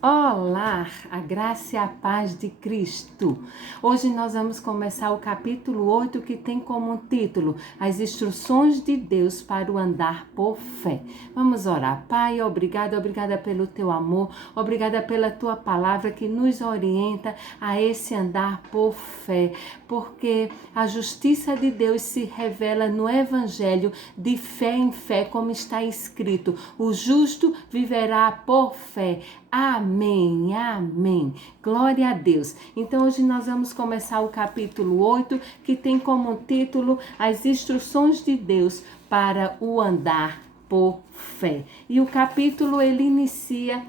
Olá, a graça e a paz de Cristo. Hoje nós vamos começar o capítulo 8, que tem como título As instruções de Deus para o andar por fé. Vamos orar. Pai, obrigada pelo teu amor, obrigada pela tua palavra que nos orienta a esse andar por fé, porque a justiça de Deus se revela no evangelho de fé em fé, como está escrito: o justo viverá por fé. Amém, amém. Glória a Deus. Então hoje nós vamos começar o capítulo 8, que tem como título As instruções de Deus para o andar por fé. E o capítulo ele inicia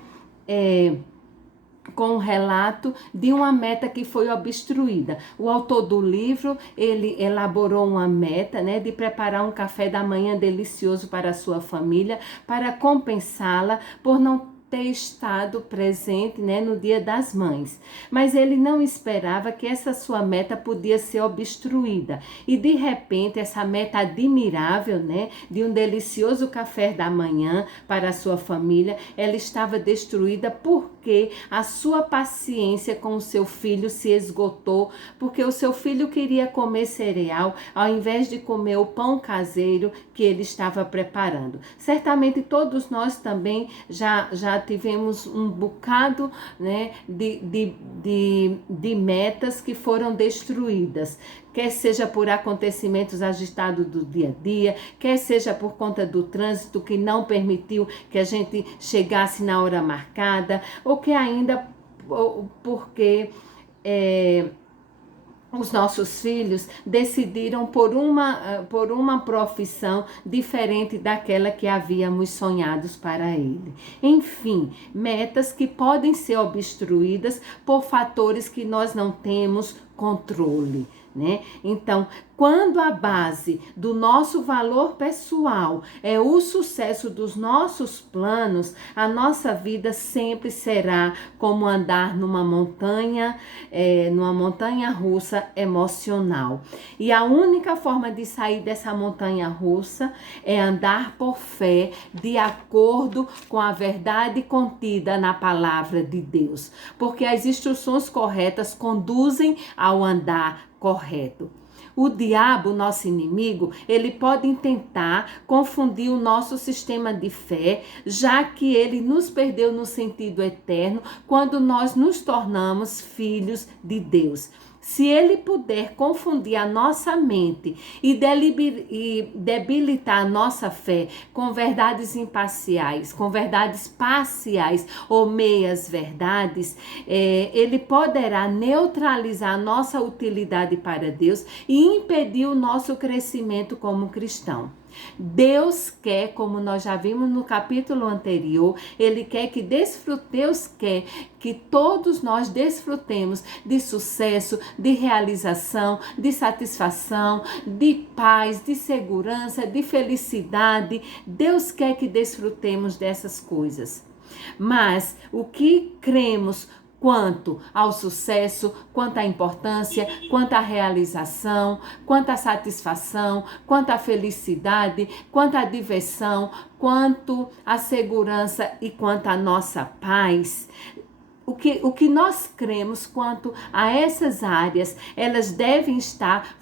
com um relato de uma meta que foi obstruída. O autor do livro, ele elaborou uma meta, de preparar um café da manhã delicioso para a sua família, para compensá-la por não ter estado presente, no Dia das Mães. Mas ele não esperava que essa sua meta podia ser obstruída. E de repente, essa meta admirável, de um delicioso café da manhã para a sua família, ela estava destruída porque a sua paciência com o seu filho se esgotou, porque o seu filho queria comer cereal ao invés de comer o pão caseiro que ele estava preparando. Certamente todos nós também já tivemos um bocado, de metas que foram destruídas, quer seja por acontecimentos agitados do dia a dia, quer seja por conta do trânsito que não permitiu que a gente chegasse na hora marcada, ou que ainda porque os nossos filhos decidiram por uma profissão diferente daquela que havíamos sonhados para ele. Enfim, metas que podem ser obstruídas por fatores que nós não temos controle. Então, quando a base do nosso valor pessoal é o sucesso dos nossos planos, a nossa vida sempre será como andar numa montanha russa emocional. E a única forma de sair dessa montanha russa é andar por fé, de acordo com a verdade contida na palavra de Deus. Porque as instruções corretas conduzem ao andar correto. O diabo, nosso inimigo, ele pode tentar confundir o nosso sistema de fé, já que ele nos perdeu no sentido eterno quando nós nos tornamos filhos de Deus. Se ele puder confundir a nossa mente e debilitar a nossa fé com verdades imparciais, com verdades parciais ou meias verdades, ele poderá neutralizar a nossa utilidade para Deus e impedir o nosso crescimento como cristão. Deus quer, como nós já vimos no capítulo anterior, Ele quer que Deus quer que todos nós desfrutemos de sucesso, de realização, de satisfação, de paz, de segurança, de felicidade. Deus quer que desfrutemos dessas coisas. Mas o que cremos quanto ao sucesso, quanto à importância, quanto à realização, quanto à satisfação, quanto à felicidade, quanto à diversão, quanto à segurança e quanto à nossa paz. O que nós cremos quanto a essas áreas, elas devem estar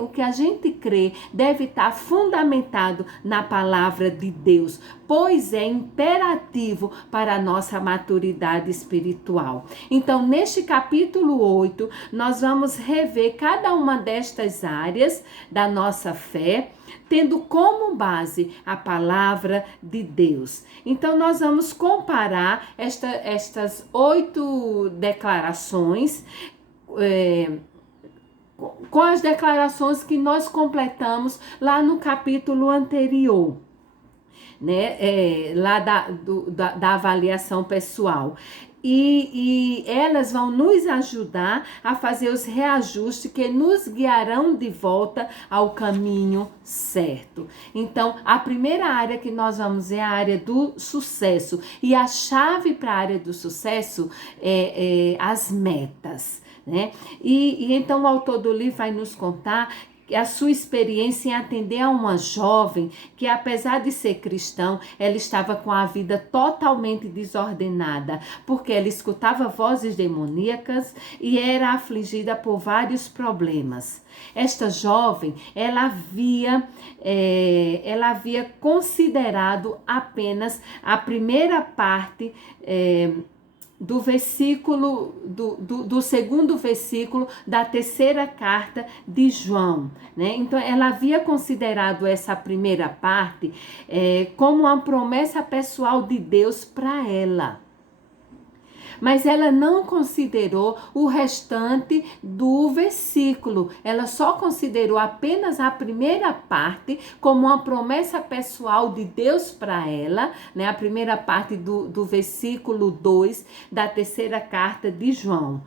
o que a gente crê deve estar fundamentado na palavra de Deus, pois é imperativo para a nossa maturidade espiritual. Então, neste capítulo 8, nós vamos rever cada uma destas áreas da nossa fé, tendo como base a palavra de Deus. Então, nós vamos comparar estas 8 declarações com as declarações que nós completamos lá no capítulo anterior. Lá da avaliação pessoal. E elas vão nos ajudar a fazer os reajustes que nos guiarão de volta ao caminho certo. Então, a primeira área que nós vamos é a área do sucesso. E a chave para a área do sucesso é as metas. E então o autor do livro vai nos contar a sua experiência em atender a uma jovem que, apesar de ser cristão, ela estava com a vida totalmente desordenada, porque ela escutava vozes demoníacas e era afligida por vários problemas. Esta jovem, ela havia considerado apenas a primeira parte do versículo, do segundo versículo da terceira carta de João, né? Então, ela havia considerado essa primeira parte como uma promessa pessoal de Deus para ela. Mas ela não considerou o restante do versículo. Ela só considerou apenas a primeira parte como uma promessa pessoal de Deus para ela, né? A primeira parte do versículo 2 da terceira carta de João.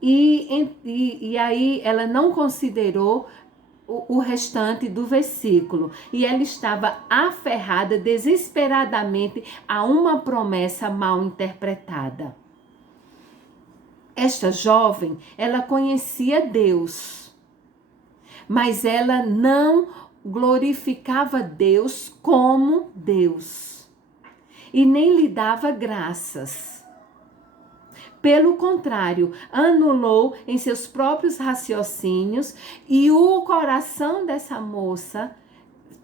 E aí ela não considerou o restante do versículo. E ela estava aferrada desesperadamente a uma promessa mal interpretada. Esta jovem, ela conhecia Deus, mas ela não glorificava Deus como Deus e nem lhe dava graças. Pelo contrário, anulou em seus próprios raciocínios e o coração dessa moça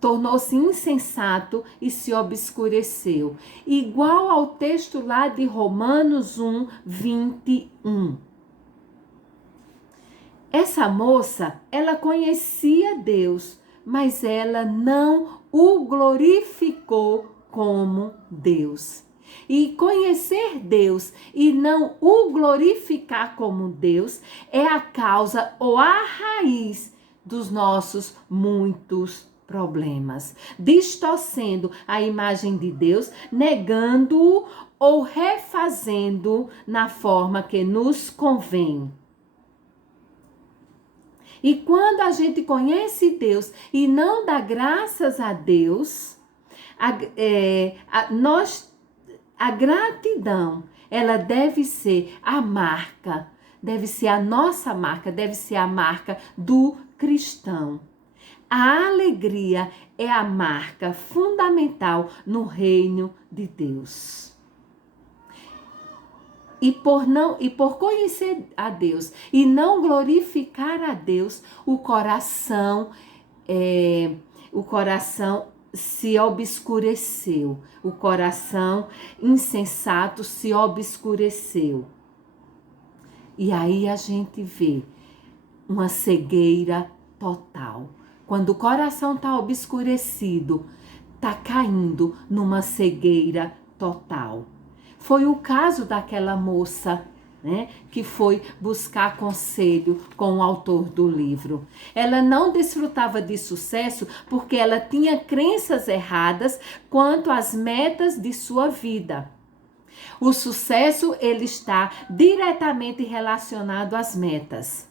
tornou-se insensato e se obscureceu. Igual ao texto lá de Romanos 1, 21. Essa moça, ela conhecia Deus, mas ela não o glorificou como Deus. E conhecer Deus e não o glorificar como Deus é a causa ou a raiz dos nossos muitos problemas, distorcendo a imagem de Deus, negando-o ou refazendo na forma que nos convém. E quando a gente conhece Deus e não dá graças a Deus, a gratidão, ela deve ser a marca, deve ser a nossa marca, deve ser a marca do cristão. A alegria é a marca fundamental no reino de Deus. E por conhecer a Deus e não glorificar a Deus, o coração se obscureceu. O coração insensato se obscureceu. E aí a gente vê uma cegueira total. Quando o coração está obscurecido, está caindo numa cegueira total. Foi o caso daquela moça, né, que foi buscar conselho com o autor do livro. Ela não desfrutava de sucesso porque ela tinha crenças erradas quanto às metas de sua vida. O sucesso, ele está diretamente relacionado às metas.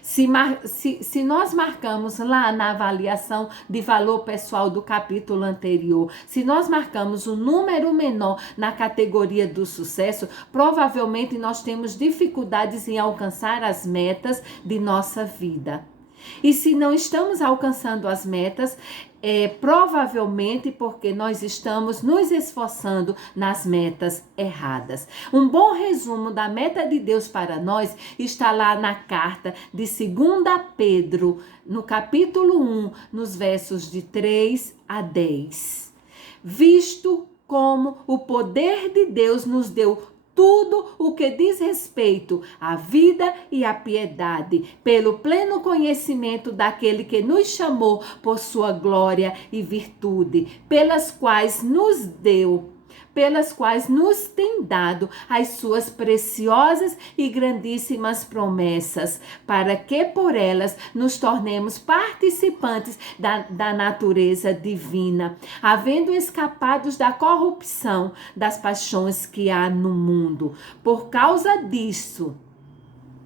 Se nós marcamos lá na avaliação de valor pessoal do capítulo anterior, se nós marcamos um número menor na categoria do sucesso, provavelmente nós temos dificuldades em alcançar as metas de nossa vida. E se não estamos alcançando as metas, provavelmente porque nós estamos nos esforçando nas metas erradas. Um bom resumo da meta de Deus para nós está lá na carta de 2 Pedro, no capítulo 1, nos versos de 3 a 10. Visto como o poder de Deus nos deu tudo o que diz respeito à vida e à piedade, pelo pleno conhecimento daquele que nos chamou por sua glória e virtude, pelas quais nos tem dado as suas preciosas e grandíssimas promessas, para que por elas nos tornemos participantes da natureza divina, havendo escapados da corrupção das paixões que há no mundo. Por causa disso,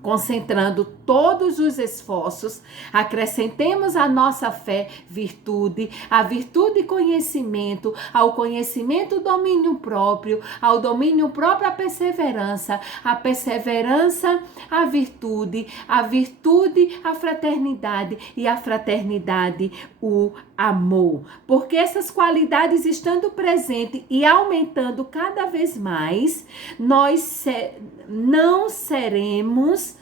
Concentrando todos os esforços, acrescentemos à nossa fé virtude, a virtude conhecimento, ao conhecimento domínio próprio, ao domínio próprio a perseverança a virtude a fraternidade e a fraternidade o amor. Porque essas qualidades estando presentes e aumentando cada vez mais, nós não seremos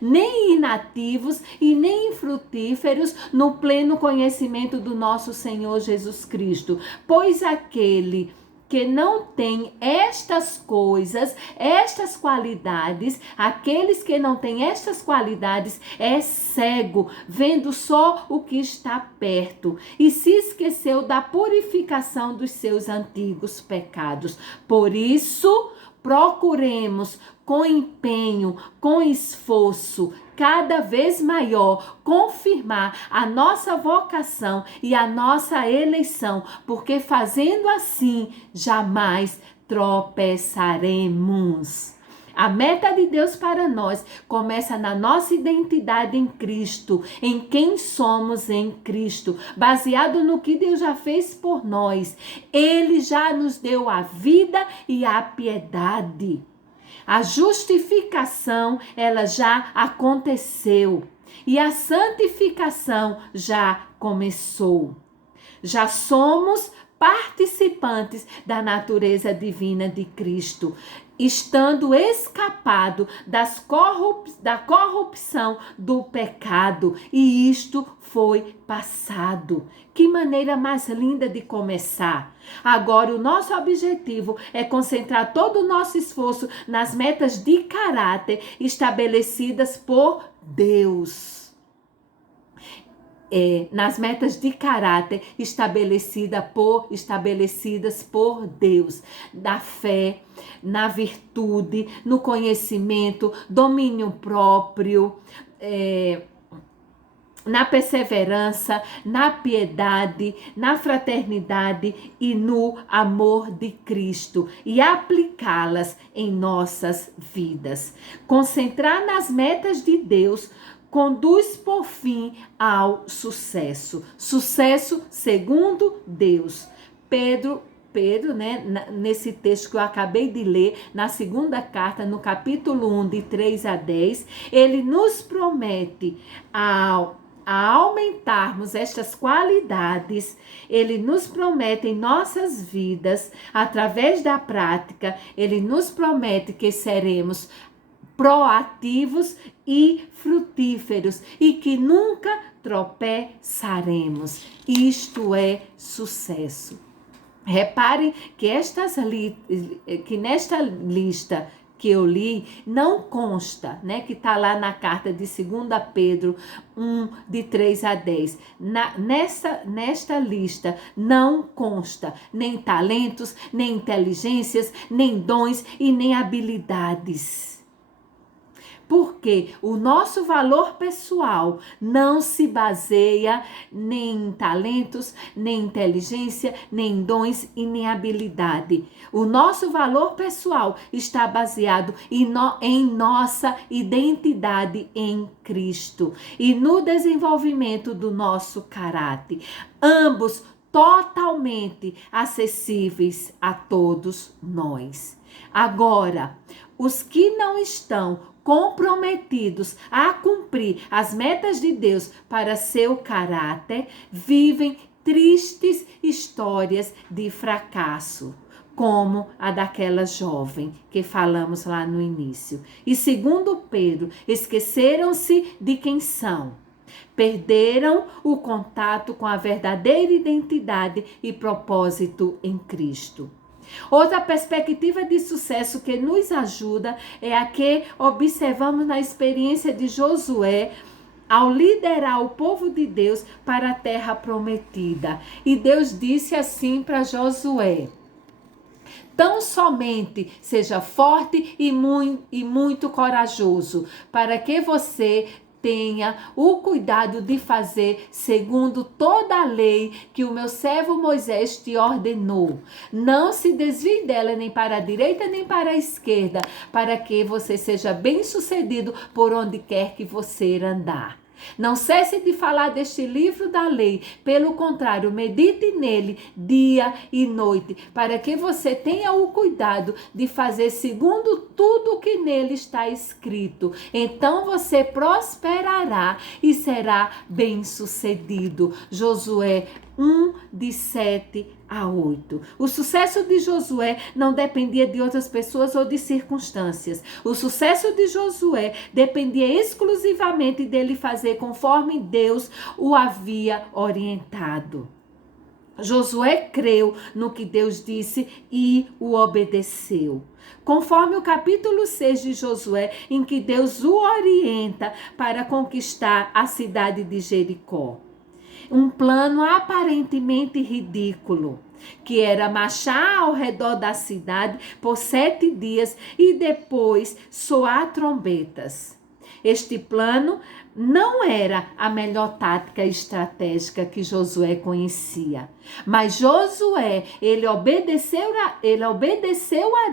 nem inativos e nem infrutíferos no pleno conhecimento do nosso Senhor Jesus Cristo. Pois aquele que não tem estas coisas, estas qualidades, aqueles que não têm estas qualidades é cego, vendo só o que está perto e se esqueceu da purificação dos seus antigos pecados. Por isso, procuremos com empenho, com esforço, cada vez maior, confirmar a nossa vocação e a nossa eleição, porque fazendo assim, jamais tropeçaremos. A meta de Deus para nós começa na nossa identidade em Cristo, em quem somos em Cristo, baseado no que Deus já fez por nós. Ele já nos deu a vida e a piedade. A justificação, ela já aconteceu e a santificação já começou. Já somos participantes da natureza divina de Cristo, estando escapado da corrupção do pecado, e isto foi passado. Que maneira mais linda de começar. Agora, o nosso objetivo é concentrar todo o nosso esforço nas metas de caráter estabelecidas por Deus. Nas metas de caráter estabelecidas por Deus, da fé, na virtude, no conhecimento, domínio próprio, na perseverança, na piedade, na fraternidade e no amor de Cristo, e aplicá-las em nossas vidas. Concentrar nas metas de Deus conduz por fim ao sucesso. Sucesso segundo Deus. Pedro, né, nesse texto que eu acabei de ler, na segunda carta, no capítulo 1, de 3 a 10, ele nos promete, a aumentarmos estas qualidades, ele nos promete em nossas vidas, através da prática, ele nos promete que seremos proativos e frutíferos e que nunca tropeçaremos. Isto é sucesso. Reparem que nesta lista que eu li, não consta, né, que está lá na carta de 2 Pedro 1, de 3 a 10. Nesta lista não consta nem talentos, nem inteligências, nem dons e nem habilidades. Porque o nosso valor pessoal não se baseia nem em talentos, nem inteligência, nem dons e nem habilidade. O nosso valor pessoal está baseado em nossa identidade em Cristo e no desenvolvimento do nosso caráter. Ambos totalmente acessíveis a todos nós. Agora, os que não estão comprometidos a cumprir as metas de Deus para seu caráter, vivem tristes histórias de fracasso, como a daquela jovem que falamos lá no início. E segundo Pedro, esqueceram-se de quem são. Perderam o contato com a verdadeira identidade e propósito em Cristo. Outra perspectiva de sucesso que nos ajuda é a que observamos na experiência de Josué ao liderar o povo de Deus para a terra prometida. E Deus disse assim para Josué: tão somente seja forte e muito corajoso, para que você tenha o cuidado de fazer segundo toda a lei que o meu servo Moisés te ordenou. Não se desvie dela nem para a direita nem para a esquerda, para que você seja bem-sucedido por onde quer que você andar. Não cesse de falar deste livro da lei, pelo contrário, medite nele dia e noite, para que você tenha o cuidado de fazer segundo tudo o que nele está escrito. Então você prosperará e será bem-sucedido. Josué 1, de 7 a 8. O sucesso de Josué não dependia de outras pessoas ou de circunstâncias. O sucesso de Josué dependia exclusivamente dele fazer conforme Deus o havia orientado. Josué creu no que Deus disse e o obedeceu. Conforme o capítulo 6 de Josué, em que Deus o orienta para conquistar a cidade de Jericó. Um plano aparentemente ridículo, que era marchar ao redor da cidade por 7 dias e depois soar trombetas. Este plano não era a melhor tática estratégica que Josué conhecia. Mas Josué, ele obedeceu a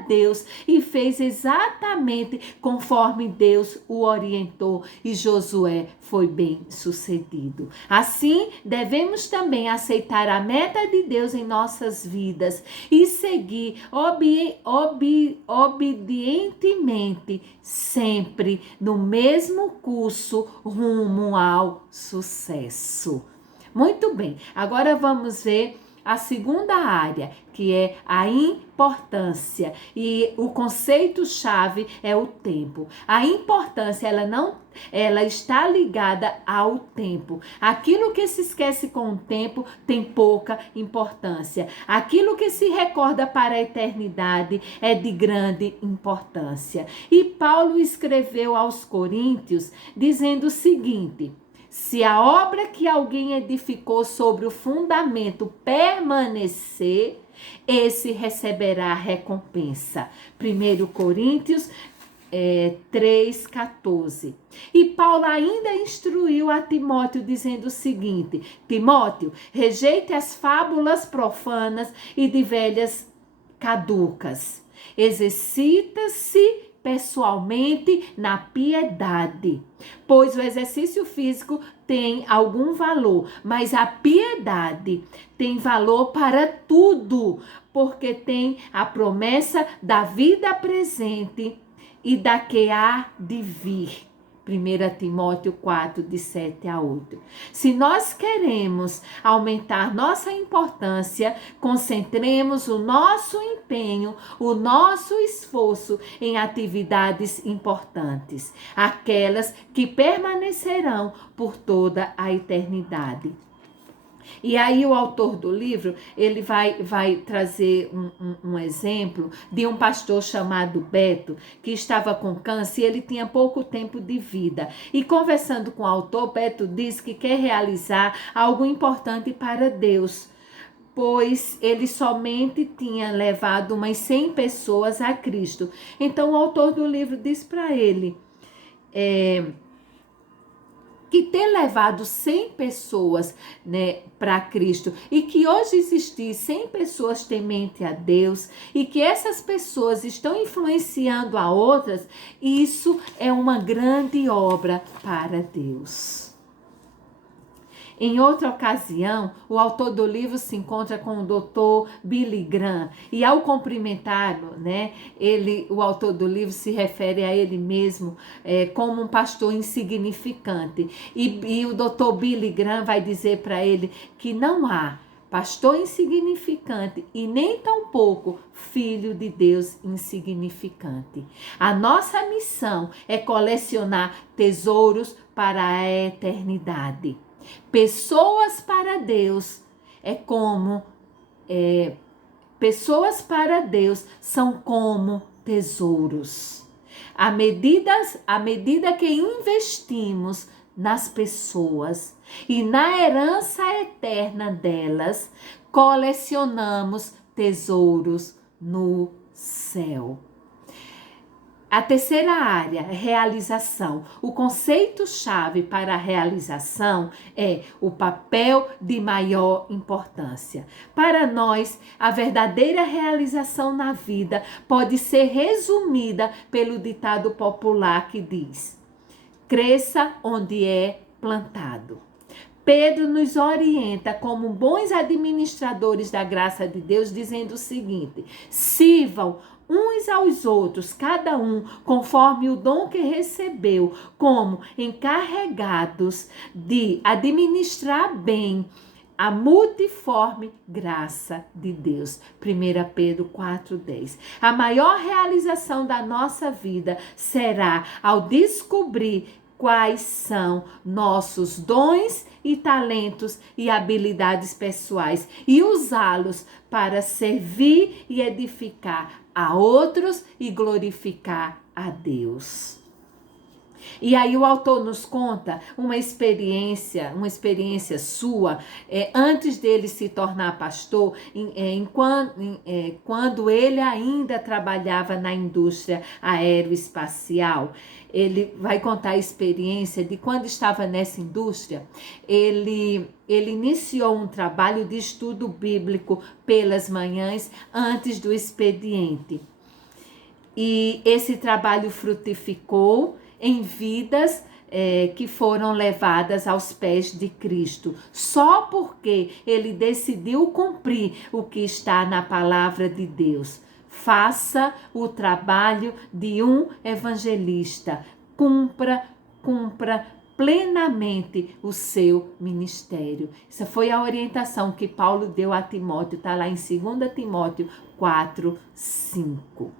Deus e fez exatamente conforme Deus o orientou. E Josué foi bem sucedido. Assim, devemos também aceitar a meta de Deus em nossas vidas e seguir obedientemente, sempre no mesmo curso rumo ao sucesso. Muito bem, agora vamos ver a segunda área, que é a importância. E o conceito-chave é o tempo. A importância, ela está ligada ao tempo. Aquilo que se esquece com o tempo tem pouca importância. Aquilo que se recorda para a eternidade é de grande importância. E Paulo escreveu aos Coríntios dizendo o seguinte: se a obra que alguém edificou sobre o fundamento permanecer, esse receberá recompensa. 1 Coríntios 3,14. E Paulo ainda instruiu a Timóteo dizendo o seguinte: Timóteo, rejeite as fábulas profanas e de velhas caducas. Exercita-se pessoalmente na piedade, pois o exercício físico tem algum valor, mas a piedade tem valor para tudo, porque tem a promessa da vida presente e da que há de vir. 1 Timóteo 4, de 7 a 8. Se nós queremos aumentar nossa importância, concentremos o nosso empenho, o nosso esforço em atividades importantes, aquelas que permanecerão por toda a eternidade. E aí o autor do livro, ele vai trazer um exemplo de um pastor chamado Beto, que estava com câncer e ele tinha pouco tempo de vida. E conversando com o autor, Beto diz que quer realizar algo importante para Deus, pois ele somente tinha levado umas 100 pessoas a Cristo. Então o autor do livro diz para ele que ter levado 100 pessoas, para Cristo e que hoje existir 100 pessoas temente a Deus e que essas pessoas estão influenciando a outras, isso é uma grande obra para Deus. Em outra ocasião, o autor do livro se encontra com o Dr. Billy Graham e ao cumprimentá-lo, o autor do livro se refere a ele mesmo como um pastor insignificante. E o Dr. Billy Graham vai dizer para ele que não há pastor insignificante e nem tampouco filho de Deus insignificante. A nossa missão é colecionar tesouros para a eternidade. Pessoas para Deus pessoas para Deus são como tesouros. À medida que investimos nas pessoas e na herança eterna delas, colecionamos tesouros no céu. A terceira área, realização. O conceito-chave para a realização é o papel de maior importância. Para nós, a verdadeira realização na vida pode ser resumida pelo ditado popular que diz: cresça onde é plantado. Pedro nos orienta como bons administradores da graça de Deus, dizendo o seguinte: sirvam uns aos outros, cada um conforme o dom que recebeu, como encarregados de administrar bem a multiforme graça de Deus. 1 Pedro 4,10. A maior realização da nossa vida será ao descobrir quais são nossos dons e talentos e habilidades pessoais e usá-los para servir e edificar a outros e glorificar a Deus. E aí o autor nos conta uma experiência sua, antes dele se tornar pastor, quando ele ainda trabalhava na indústria aeroespacial. Ele vai contar a experiência de quando estava nessa indústria, ele iniciou um trabalho de estudo bíblico pelas manhãs antes do expediente. E esse trabalho frutificou em vidas que foram levadas aos pés de Cristo, só porque ele decidiu cumprir o que está na palavra de Deus. Faça o trabalho de um evangelista, cumpra plenamente o seu ministério. Essa foi a orientação que Paulo deu a Timóteo, está lá em 2 Timóteo 4:5.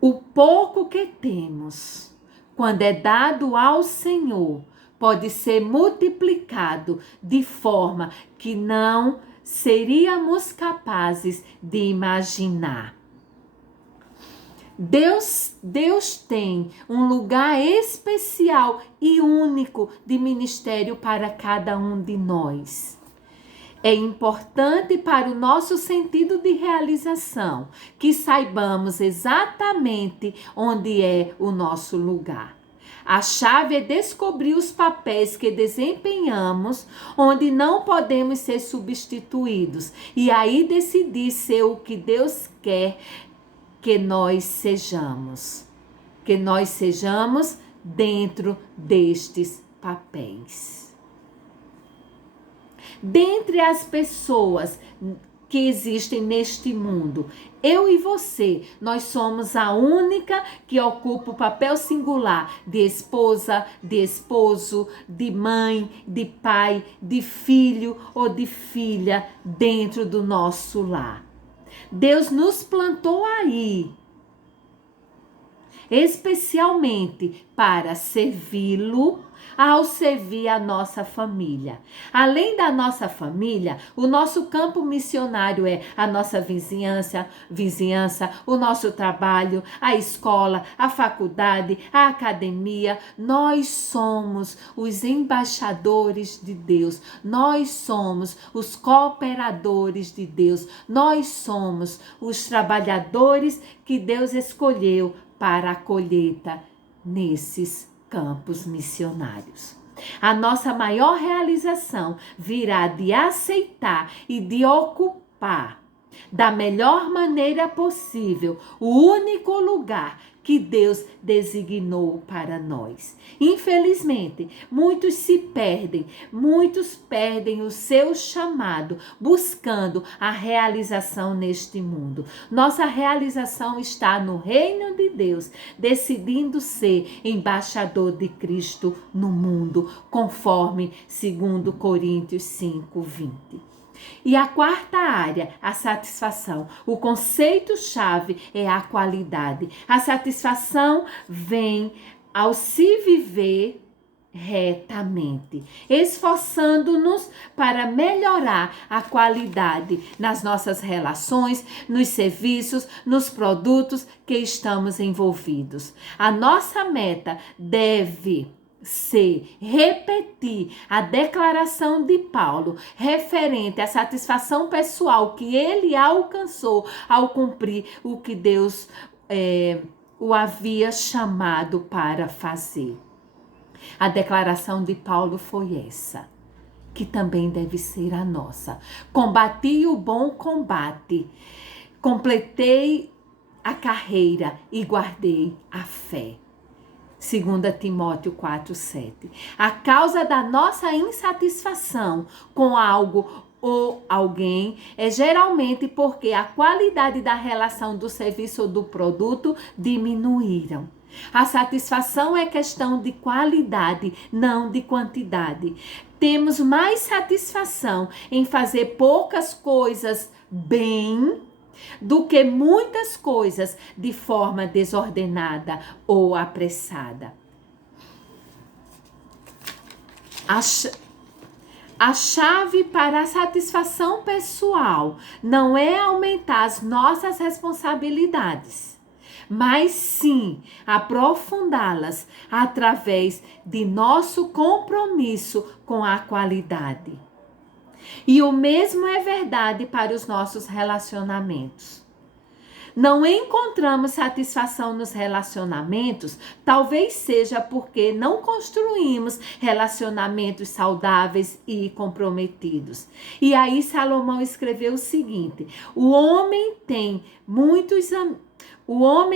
O pouco que temos, quando é dado ao Senhor, pode ser multiplicado de forma que não seríamos capazes de imaginar. Deus tem um lugar especial e único de ministério para cada um de nós. É importante para o nosso sentido de realização que saibamos exatamente onde é o nosso lugar. A chave é descobrir os papéis que desempenhamos, onde não podemos ser substituídos, e aí decidir ser o que Deus quer que nós sejamos. Que nós sejamos dentro destes papéis. Dentre as pessoas que existem neste mundo, eu e você, nós somos a única que ocupa o papel singular de esposa, de esposo, de mãe, de pai, de filho ou de filha dentro do nosso lar. Deus nos plantou aí, especialmente para servi-lo, ao servir a nossa família. Além da nossa família, o nosso campo missionário é a nossa vizinhança, o nosso trabalho, a escola, a faculdade, a academia. Nós somos os embaixadores de Deus. Nós somos os cooperadores de Deus. Nós somos os trabalhadores que Deus escolheu para a colheita nesses campos missionários. A nossa maior realização virá de aceitar e de ocupar da melhor maneira possível o único lugar que Deus designou para nós. Infelizmente, muitos perdem o seu chamado buscando a realização neste mundo. Nossa realização está no reino de Deus, decidindo ser embaixador de Cristo no mundo, conforme 2 Coríntios 5:20. E a quarta área, a satisfação. O conceito-chave é a qualidade. A satisfação vem ao se viver retamente, esforçando-nos para melhorar a qualidade nas nossas relações, nos serviços, nos produtos que estamos envolvidos. A nossa meta deve repetir a declaração de Paulo referente à satisfação pessoal que ele alcançou ao cumprir o que Deus o havia chamado para fazer. A declaração de Paulo foi essa, que também deve ser a nossa. Combati o bom combate, completei a carreira e guardei a fé. 2 Timóteo 4:7. A causa da nossa insatisfação com algo ou alguém é geralmente porque a qualidade da relação do serviço ou do produto diminuíram. A satisfação é questão de qualidade, não de quantidade. Temos mais satisfação em fazer poucas coisas bem do que muitas coisas de forma desordenada ou apressada. A chave para a satisfação pessoal não é aumentar as nossas responsabilidades, mas sim aprofundá-las através de nosso compromisso com a qualidade. E o mesmo é verdade para os nossos relacionamentos. Não encontramos satisfação nos relacionamentos, talvez seja porque não construímos relacionamentos saudáveis e comprometidos. E aí Salomão escreveu o seguinte: o homem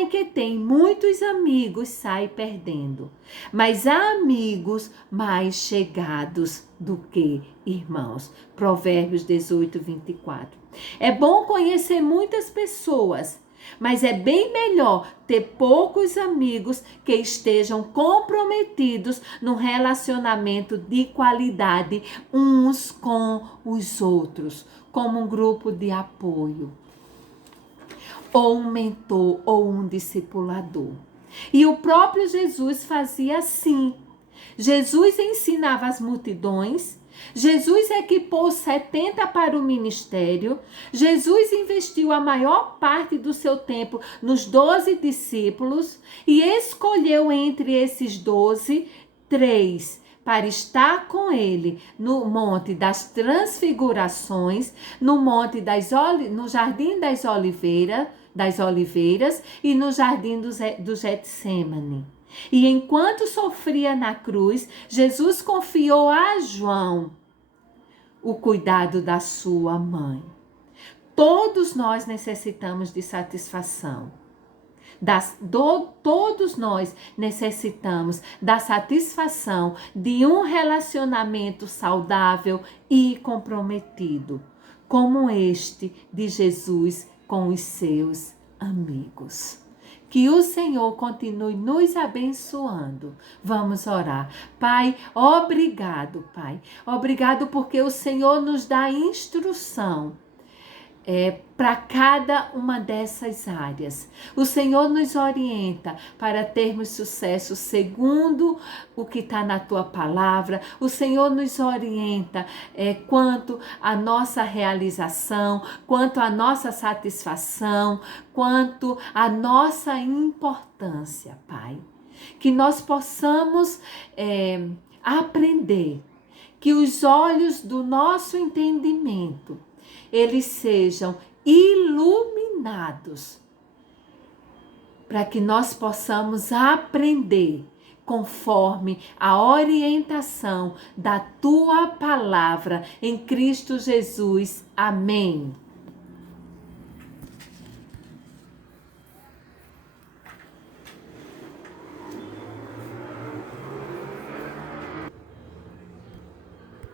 que tem muitos amigos sai perdendo, mas há amigos mais chegados do que irmãos. Provérbios 18:24. É bom conhecer muitas pessoas, mas é bem melhor ter poucos amigos que estejam comprometidos num relacionamento de qualidade uns com os outros, como um grupo de apoio, ou um mentor, ou um discipulador. E o próprio Jesus fazia assim. Jesus ensinava as multidões, Jesus equipou 70 para o ministério, Jesus investiu a maior parte do seu tempo nos 12 discípulos e escolheu entre esses 12, 3 para estar com ele no Monte das Transfigurações, no Jardim das Oliveiras e no Jardim do Getsêmani. E enquanto sofria na cruz, Jesus confiou a João o cuidado da sua mãe. Todos nós necessitamos de satisfação. Todos nós necessitamos da satisfação de um relacionamento saudável e comprometido, como este de Jesus com os seus amigos. Que o Senhor continue nos abençoando. Vamos orar. Pai, obrigado, Pai. Obrigado porque o Senhor nos dá instrução para cada uma dessas áreas. O Senhor nos orienta para termos sucesso segundo o que está na Tua palavra. O Senhor nos orienta quanto à nossa realização, quanto à nossa satisfação, quanto à nossa importância, Pai. Que nós possamos aprender, que os olhos do nosso entendimento eles sejam iluminados, para que nós possamos aprender conforme a orientação da Tua palavra em Cristo Jesus. Amém.